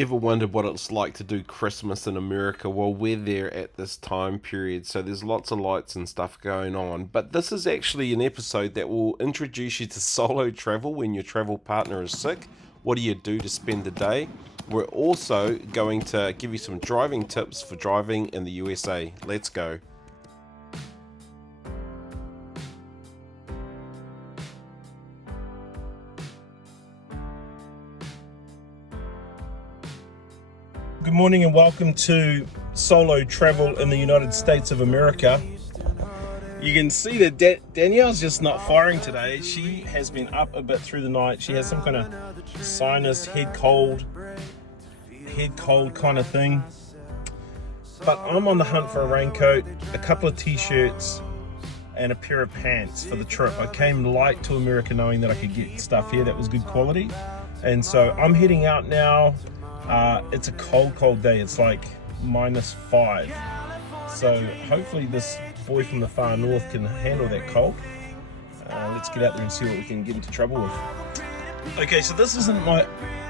Ever wondered what it's like to do Christmas in America? Well, we're there at this time period, so there's lots of lights and stuff going on. But this is actually an episode that will introduce you to solo travel when your travel partner is sick. What do you do to spend the day? We're also going to give you some driving tips for driving in the USA. Let's go. Good morning and welcome to Solo Travel in the United States of America. You can see that Danielle's just not firing today. She has been up a bit through the night. She has some kind of sinus, head cold kind of thing. But I'm on the hunt for a raincoat, a couple of t-shirts, and a pair of pants for the trip. I came light to America knowing that I could get stuff here that was good quality. And so I'm heading out now. It's a cold day. It's like -5. So hopefully this boy from the far north can handle that cold. Let's get out there and see what we can get into trouble with. Okay, so this isn't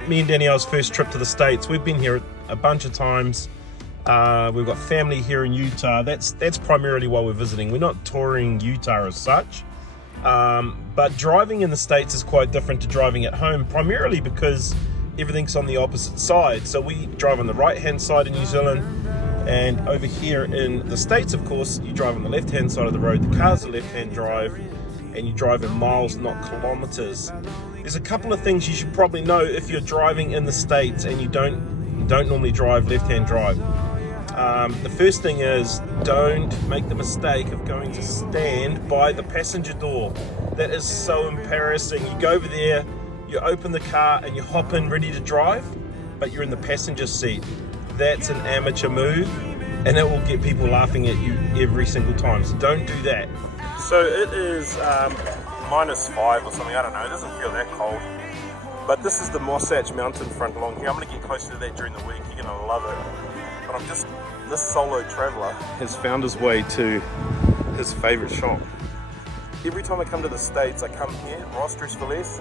me and Danielle's first trip to the States. We've been here a bunch of times. We've got family here in Utah. That's primarily why we're visiting. We're not touring Utah as such. But driving in the States is quite different to driving at home, primarily because everything's on the opposite side. So we drive on the right hand side in New Zealand, and over here in the States, of course, you drive on the left hand side of the road. The car's a left hand drive, and you drive in miles, not kilometers. There's a couple of things you should probably know if you're driving in the States and you don't normally drive left hand drive. The first thing is, don't make the mistake of going to stand by the passenger door. That is so embarrassing. You go over there, you open the car and you hop in ready to drive, but you're in the passenger seat. That's an amateur move, and it will get people laughing at you every single time, so don't do that. So it is -5 or something, I don't know, it doesn't feel that cold. But this is the Wasatch Mountain front along here. I'm going to get closer to that during the week, you're going to love it. But this solo traveler has found his way to his favourite shop. Every time I come to the States, I come here, Ross Dress for Less.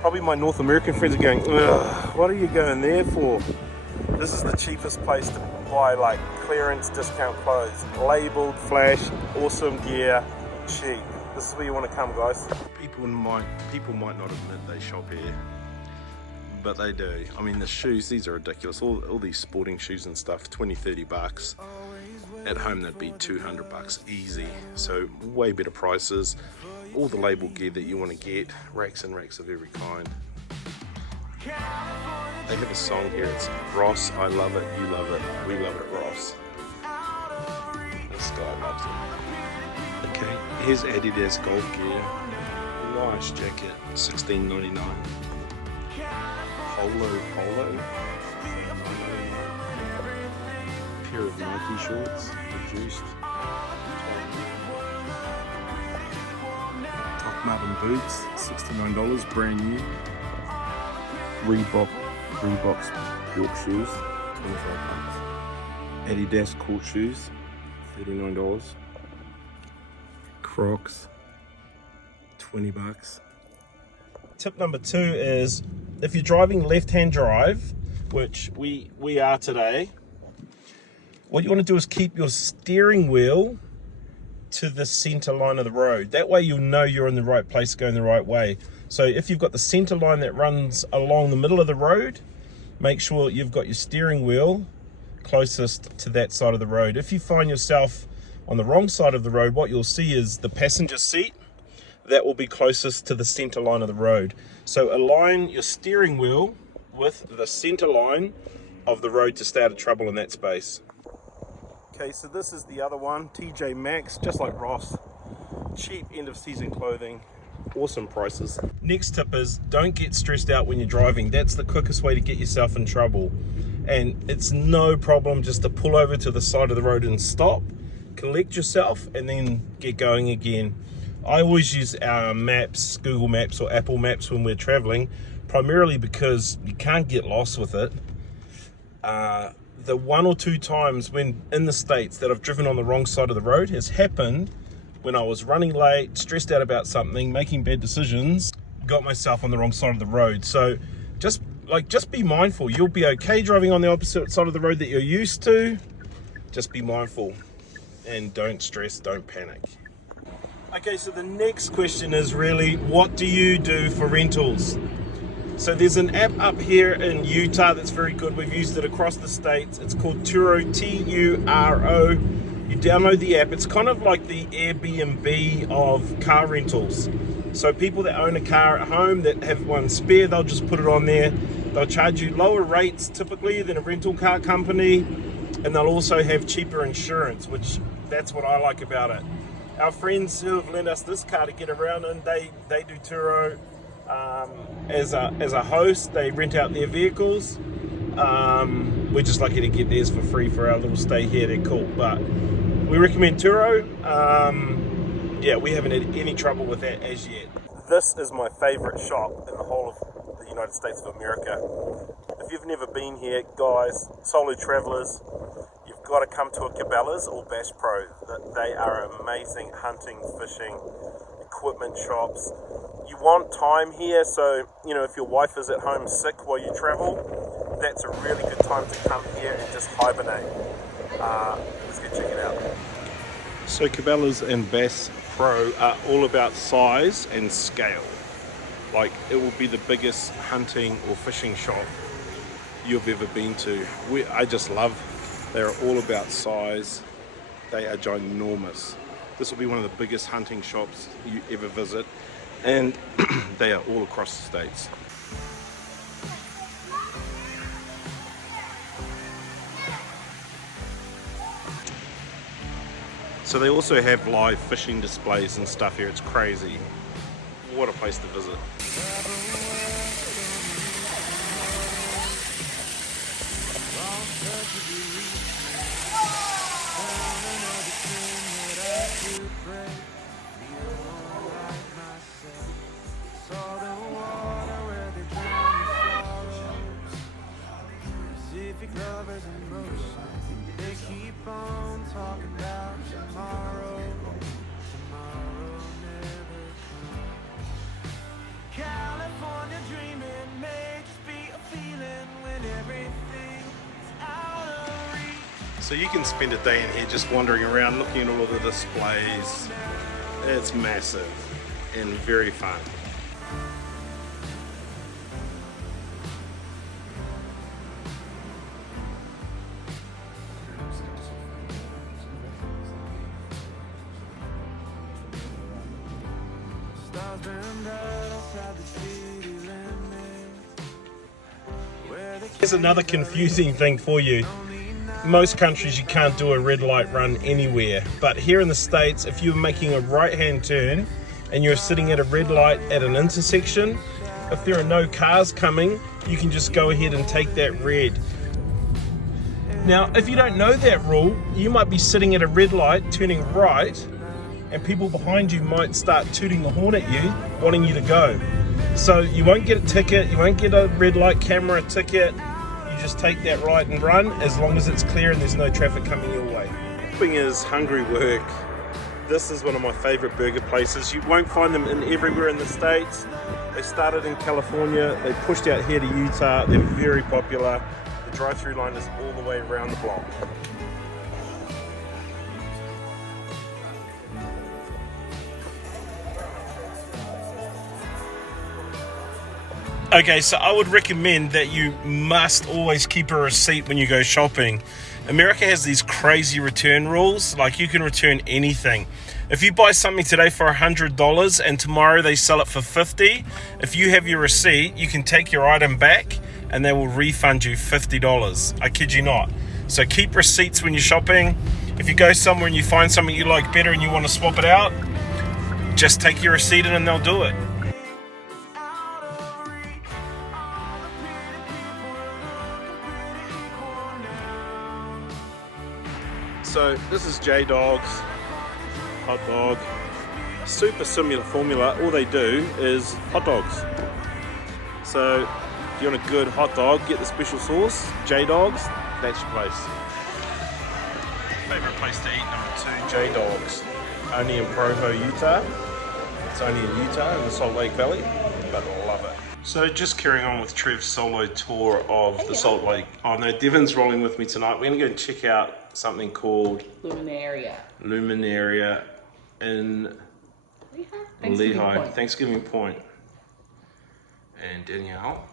Probably my North American friends are going, ugh, what are you going there for? This is the cheapest place to buy like clearance discount clothes. Labeled, flash, awesome gear, cheap. This is where you want to come, guys. People might not admit they shop here, but they do. I mean, the shoes, these are ridiculous. All these sporting shoes and stuff, 20-30 bucks. At home that'd be 200 bucks easy. So way better prices. All the label gear that you want to get, racks and racks of every kind. They have a song here, it's Ross, I love it, you love it, we love it at Ross. This guy loves it. Okay, here's Adidas golf gear. Nice jacket, $16.99. Polo. Pair of Nike shorts, reduced. Martin boots, $69, brand new. Reebok's court shoes, 25 bucks. Adidas court shoes, $39. Crocs, 20 bucks. Tip number 2 is, if you're driving left-hand drive, which we are today, what you want to do is keep your steering wheel to the center line of the road. That way you'll know you're in the right place, going the right way. So if you've got the center line that runs along the middle of the road, make sure you've got your steering wheel closest to that side of the road. If you find yourself on the wrong side of the road, what you'll see is the passenger seat that will be closest to the center line of the road. So align your steering wheel with the center line of the road to stay out of trouble in that space. Okay, so this is the other one, TJ Maxx, just like Ross. Cheap end of season clothing, awesome prices. Next tip is, don't get stressed out when you're driving. That's the quickest way to get yourself in trouble. And it's no problem just to pull over to the side of the road and stop, collect yourself, and then get going again. I always use maps, Google Maps or Apple Maps when we're traveling, primarily because you can't get lost with it. The 1 or 2 times when in the States that I've driven on the wrong side of the road has happened when I was running late, stressed out about something, making bad decisions, got myself on the wrong side of the road. So just like, just be mindful. You'll be okay driving on the opposite side of the road that you're used to. Just be mindful and don't stress, don't panic. Okay, so the next question is really, what do you do for rentals? So there's an app up here in Utah that's very good. We've used it across the states. It's called Turo, T-U-R-O. You download the app. It's kind of like the Airbnb of car rentals. So people that own a car at home that have one spare, they'll just put it on there. They'll charge you lower rates typically than a rental car company, and they'll also have cheaper insurance, which that's what I like about it. Our friends who have lent us this car to get around, and they do Turo as a host. They rent out their vehicles. We're just lucky to get theirs for free for our little stay here. They're cool, but we recommend Turo. Yeah, we haven't had any trouble with that as yet. This is my favorite shop in the whole of the United States of America. If you've never been here, guys, solo travelers, you've got to come to a Cabela's or Bass Pro. They are amazing hunting, fishing, equipment shops. You want time here, so you know, if your wife is at home sick while you travel, that's a really good time to come here and just hibernate. Let's go check it out. So Cabela's and Bass Pro are all about size and scale. Like, it will be the biggest hunting or fishing shop you've ever been to. I just love, they're all about size. They are ginormous. This will be one of the biggest hunting shops you ever visit, and they are all across the states. So they also have live fishing displays and stuff here. It's crazy. What a place to visit. So you can spend a day in here just wandering around, looking at all of the displays. It's massive and very fun. Here's another confusing thing for you. Most countries you can't do a red light run anywhere, but here in the States, if you're making a right-hand turn and you're sitting at a red light at an intersection, if there are no cars coming, you can just go ahead and take that red. Now, if you don't know that rule, you might be sitting at a red light turning right, and people behind you might start tooting the horn at you, wanting you to go. So you won't get a ticket, you won't get a red light camera ticket. Just take that right and run as long as it's clear and there's no traffic coming your way. Shopping is hungry work. This is one of my favorite burger places. You won't find them everywhere in the States. They started in California, they pushed out here to Utah. They're very popular. The drive-through line is all the way around the block. Okay, so I would recommend that you must always keep a receipt when you go shopping. America has these crazy return rules, like you can return anything. If you buy something today for $100 and tomorrow they sell it for $50, if you have your receipt, you can take your item back and they will refund you $50. I kid you not. So keep receipts when you're shopping. If you go somewhere and you find something you like better and you want to swap it out, just take your receipt in and they'll do it. So this is J-Dog's hot dog. Super similar formula. All they do is hot dogs. So if you want a good hot dog, get the special sauce. J-Dog's, that's your place. Favorite place to eat, number 2, J-Dog's. Only in Provo, Utah. It's only in Utah in the Salt Lake Valley, but I love it. So just carrying on with Trev's solo tour of the Salt Lake. Oh no, Devon's rolling with me tonight. We're gonna go and check out something called Luminaria in Lehigh, Thanksgiving Point. And Danielle.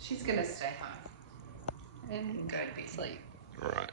She's gonna stay home and go to sleep. All right.